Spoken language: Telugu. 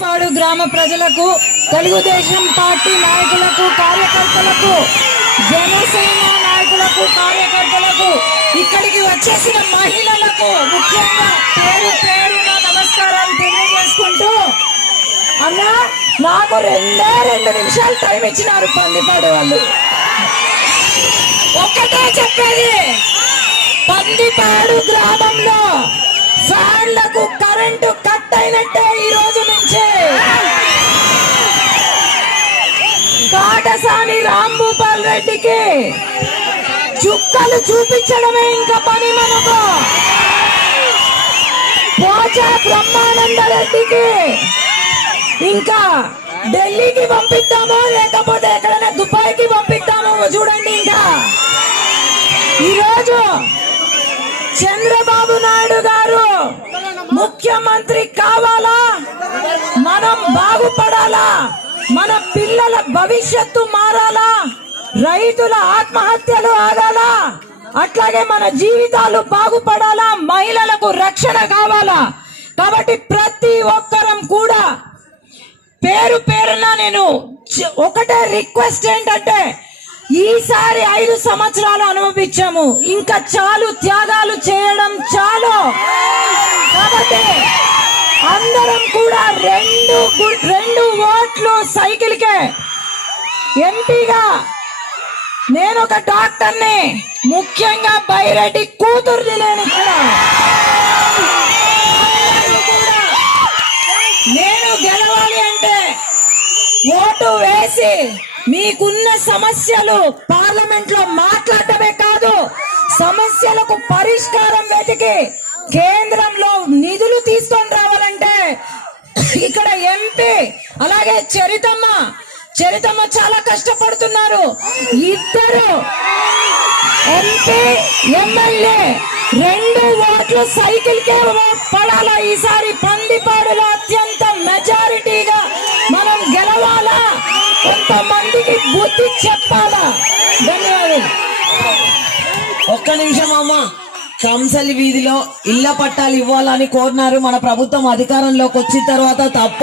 పాడు గ్రామ ప్రజలకు తెలుగుదేశం పార్టీ నాయకులకు కార్యకర్తలకు జనసేన నాయకులకు కార్యకర్తలకు ఇక్కడికి వచ్చేసిన మహిళలకు ముఖ్యంగా పేరు పేరున నమస్కారాలు తెలియజేసుకుంటూ అన్న నాకు రెండే రెండు నిమిషాలు టైం ఇచ్చినారు పందిపాడు వాళ్ళు. ఒక్కటే చెప్పేది పందిపాడు గ్రామంలో ఫ్యాన్లకు కరెంటు కట్ అయినట్టే ఈరోజు కాటసాని రాంభూపాల్ రెడ్డికి చుక్కలు చూపించడమే ఇంకా పని మనకు. పోచా బ్రహ్మానంద రెడ్డికి ఇంకా ఢిల్లీకి పంపిద్దామో లేకపోతే ఎక్కడైనా దుబాయ్కి పంపిద్దామో చూడండి ఇంకా. ఈరోజు చంద్రబాబు నాయుడు గారు ముఖ్యమంత్రి కావాలా? మనం బాగుపడాలా? మన పిల్లల భవిష్యత్తు మారాలా? రైతుల ఆత్మహత్యలు ఆగాలా? అట్లాగే మన జీవితాలు బాగుపడాలా? మహిళలకు రక్షణ కావాలా? కాబట్టి ప్రతి ఒక్కరం కూడా పేరు పేరున నేను ఒకటే రిక్వెస్ట్ ఏంటంటే ఈసారి ఐదు సంవత్సరాలు అనుభవించాము. ఇంకా చాలు త్యాగాలు చేయడం చాలు కాబట్టి అందరం కూడా రెండు ఓట్లు సైకిల్కే. ఎంపీగా నేను ఒక డాక్టర్ని ముఖ్యంగా బైరెడ్డి కూతురుని నేను ఇక్కడ. నేను గెలవాలి అంటే ఓటు వేసి మీకున్న సమస్యలు పార్లమెంట్లో మాట్లాడటమే కాదు సమస్యలకు పరిష్కారం వెతికి అలాగే చరితమ్మ చరితమ్మ చాలా కష్టపడుతున్నారు. ఇద్దరు ఎంపీ ఎమ్మెల్యే రెండు ఓట్లు సైకిల్ కే పడాలా ఈసారి పందిపాడులో అత్యంత మెజారిటీగా మనం గెలవాలా? కొంతమందికి బుద్ధి చెప్పాలా? ధన్యవాదాలు. ఒక్క నిమిషం అమ్మ. కంసలి వీధిలో ఇళ్ళ పట్టాలు ఇవ్వాలని కోరినారు మన ప్రభుత్వం అధికారంలోకి వచ్చిన తర్వాత తప్ప